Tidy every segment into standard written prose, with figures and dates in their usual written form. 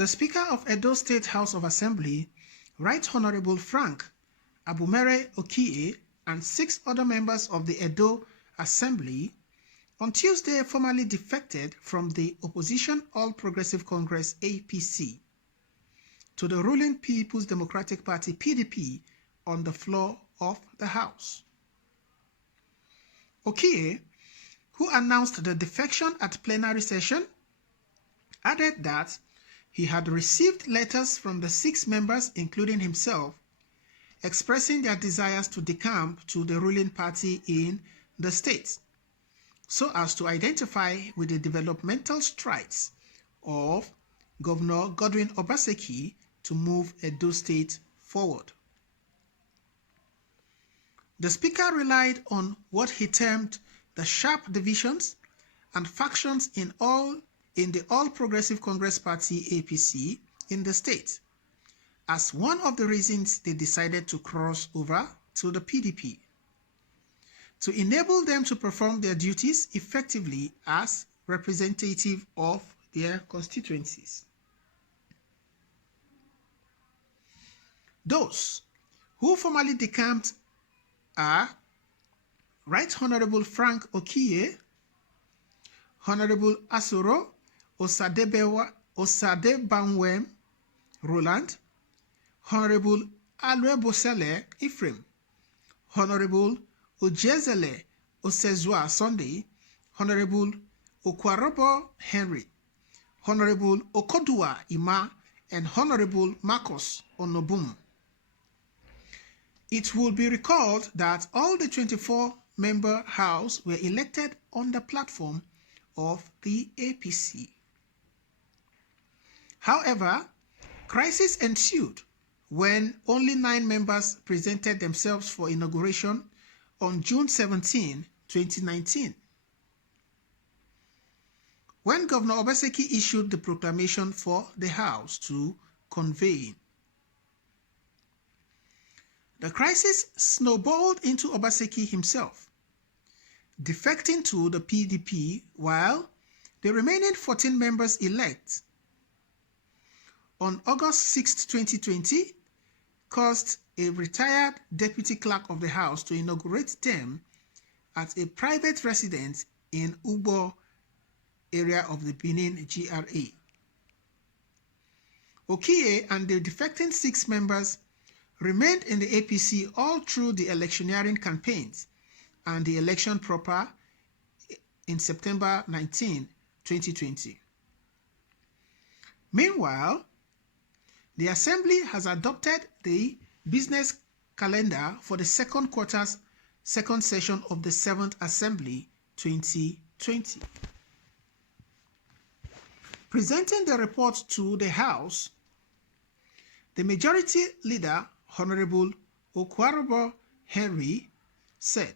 The Speaker of Edo State House of Assembly, Right Honorable Frank Abumere Okie, and 6 other members of the Edo Assembly on Tuesday formally defected from the opposition All Progressive Congress APC to the ruling People's Democratic Party PDP on the floor of the House. Okie, who announced the defection at plenary session, added that he had received letters from the 6 members, including himself, expressing their desires to decamp to the ruling party in the state, so as to identify with the developmental strides of Governor Godwin Obaseki to move Edo State forward. The Speaker relied on what he termed the sharp divisions and factions in the All Progressive Congress Party APC in the state as one of the reasons they decided to cross over to the PDP, to enable them to perform their duties effectively as representative of their constituencies. Those who formally decamped are Right Honorable Frank Okie, Honorable Asoro Osadebanwem Roland, Honorable Alwebosele Ephraim, Honorable Ojezele Osezua Sunday, Honorable Okwarobo Henry, Honorable Okodua Ima, and Honorable Marcos Onobum. It will be recalled that all the 24-member House were elected on the platform of the APC. However, crisis ensued when only 9 members presented themselves for inauguration on June 17, 2019. When Governor Obaseki issued the proclamation for the House to convene, the crisis snowballed into Obaseki himself, defecting to the PDP while the remaining 14 members elect on August 6, 2020, caused a retired deputy clerk of the House to inaugurate them at a private residence in Ugbo area of the Benin GRA. Okie and the defecting 6 members remained in the APC all through the electioneering campaigns and the election proper in September 19, 2020. Meanwhile, the Assembly has adopted the business calendar for the second quarter's second session of the 7th Assembly 2020. Presenting the report to the House, the Majority Leader, Honorable Okwarobo Henry, said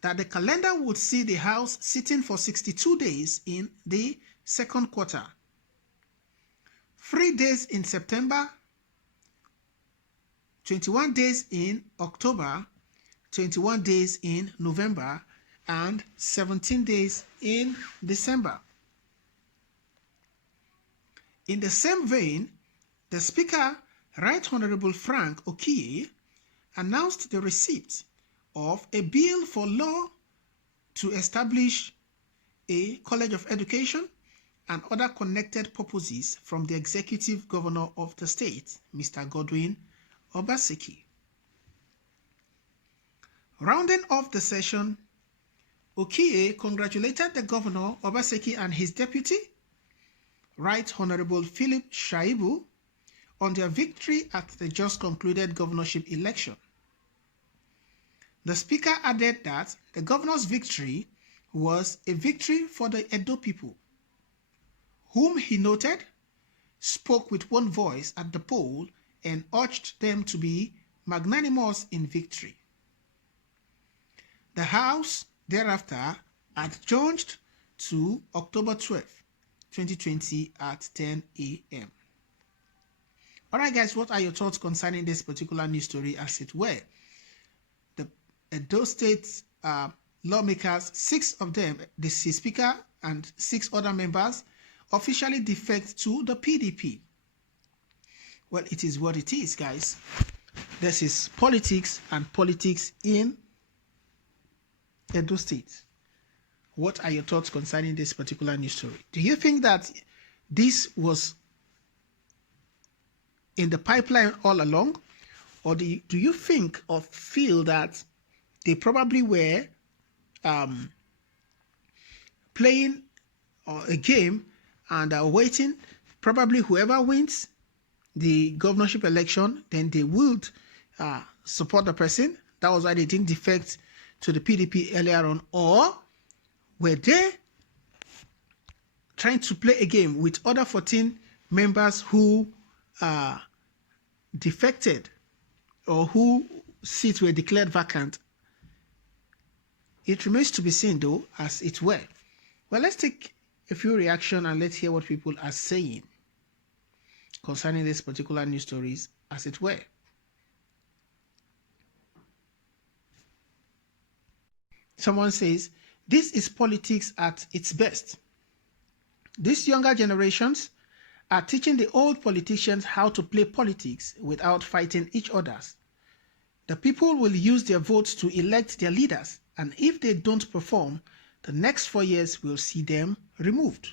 that the calendar would see the House sitting for 62 days in the second quarter, 3 days in September, 21 days in October, 21 days in November, and 17 days in December. In the same vein, the Speaker, Right Honorable Frank Okie, announced the receipt of a bill for law to establish a College of Education and other connected purposes from the Executive Governor of the state, Mr. Godwin Obaseki. Rounding off the session, Okie congratulated the Governor Obaseki and his deputy, Right Honorable Philip Shaibu, on their victory at the just concluded governorship election. The Speaker added that the governor's victory was a victory for the Edo people, whom he noted spoke with one voice at the poll and urged them to be magnanimous in victory. The House thereafter adjourned to October 12, 2020 at 10 a.m. Alright guys, what are your thoughts concerning this particular news story as it were? The Edo State lawmakers, 6 of them, the Speaker and 6 other members, officially defect to the PDP. Well, it is what it is, guys. This is politics and politics in Edo State. What are your thoughts concerning this particular news story? Do you think that this was in the pipeline all along? Or do you think or feel that they probably were playing a game and are waiting? Probably whoever wins the governorship election, then they would support the person. That was why they didn't defect to the PDP earlier on. Or were they trying to play a game with other 14 members who defected or who seats were declared vacant? It remains to be seen, though, as it were. Well, let's take a few reactions and let's hear what people are saying concerning this particular news stories, as it were. Someone says, this is politics at its best. These younger generations are teaching the old politicians how to play politics without fighting each other. The people will use their votes to elect their leaders, and if they don't perform, the next 4 years will see them removed.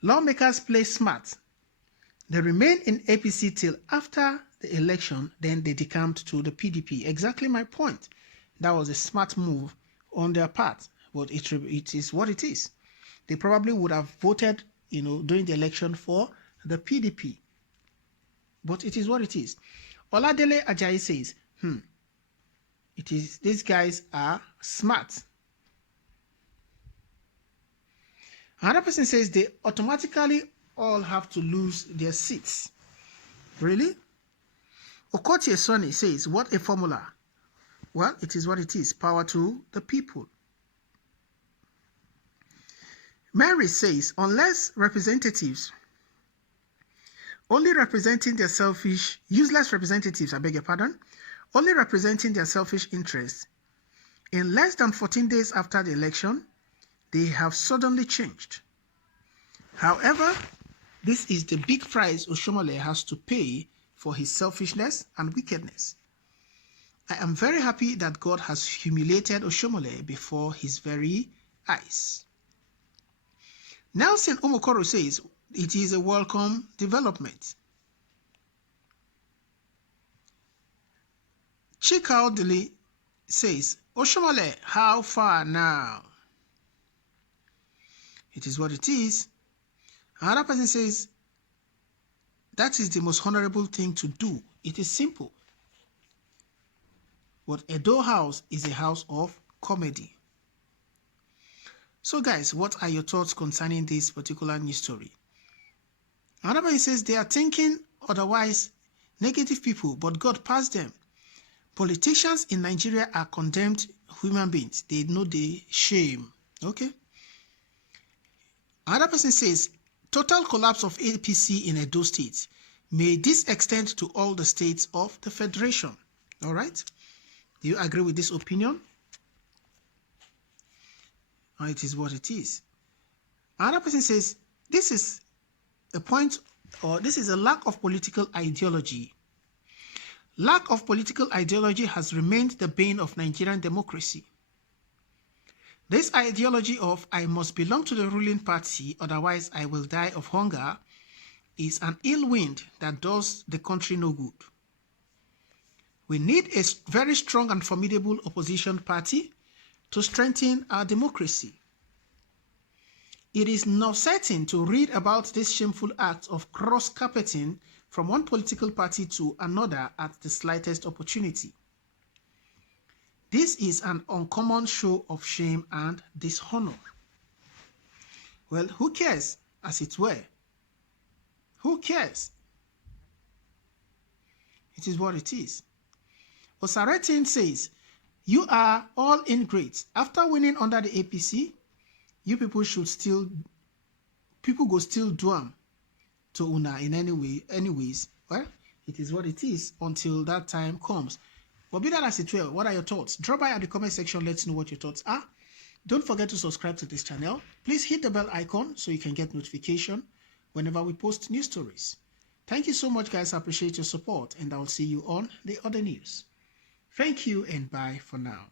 Lawmakers play smart. They remain in APC till after the election, then they decamped to the PDP. Exactly my point. That was a smart move on their part, but it is what it is. They probably would have voted, during the election for the PDP. But it is what it is. Oladele Ajayi says, these guys are smart. Another person says they automatically all have to lose their seats. Really? Okotie Sonny says, what a formula. Well, it is what it is. Power to the people. Mary says, unless representatives only representing their useless representatives, I beg your pardon, only representing their selfish interests, in less than 14 days after the election, they have suddenly changed. However, this is the big price Oshomole has to pay for his selfishness and wickedness. I am very happy that God has humiliated Oshomole before his very eyes. Nelson Omokoro says, it is a welcome development. Chikaudili says, Oshomole, how far now? It is what it is. Another person says, that is the most honorable thing to do. It is simple. But Edo House is a house of comedy. So guys, what are your thoughts concerning this particular news story? Another person says they are thinking otherwise, negative people, but God passed them. Politicians in Nigeria are condemned human beings. They know the shame. Okay. Another person says, total collapse of APC in Edo State. May this extend to all the states of the Federation. All right. Do you agree with this opinion? It is what it is. Another person says, this is a point, or this is a lack of political ideology. Lack of political ideology has remained the bane of Nigerian democracy. This ideology of I must belong to the ruling party, otherwise I will die of hunger, is an ill wind that does the country no good. We need a very strong and formidable opposition party to strengthen our democracy. It is now certain to read about this shameful act of cross-carpeting from one political party to another at the slightest opportunity. This is an uncommon show of shame and dishonor. Well, who cares, as it were? Who cares? It is what it is. Osaretin says, you are all ingrates. After winning under the APC, you people should still, people go still do them to una in any way, anyways. Well, it is what it is until that time comes. But be that as it will, what are your thoughts? Drop by at the comment section, let's know what your thoughts are. Don't forget to subscribe to this channel. Please hit the bell icon so you can get notification whenever we post new stories. Thank you so much, guys. I appreciate your support, and I'll see you on the other news. Thank you, and bye for now.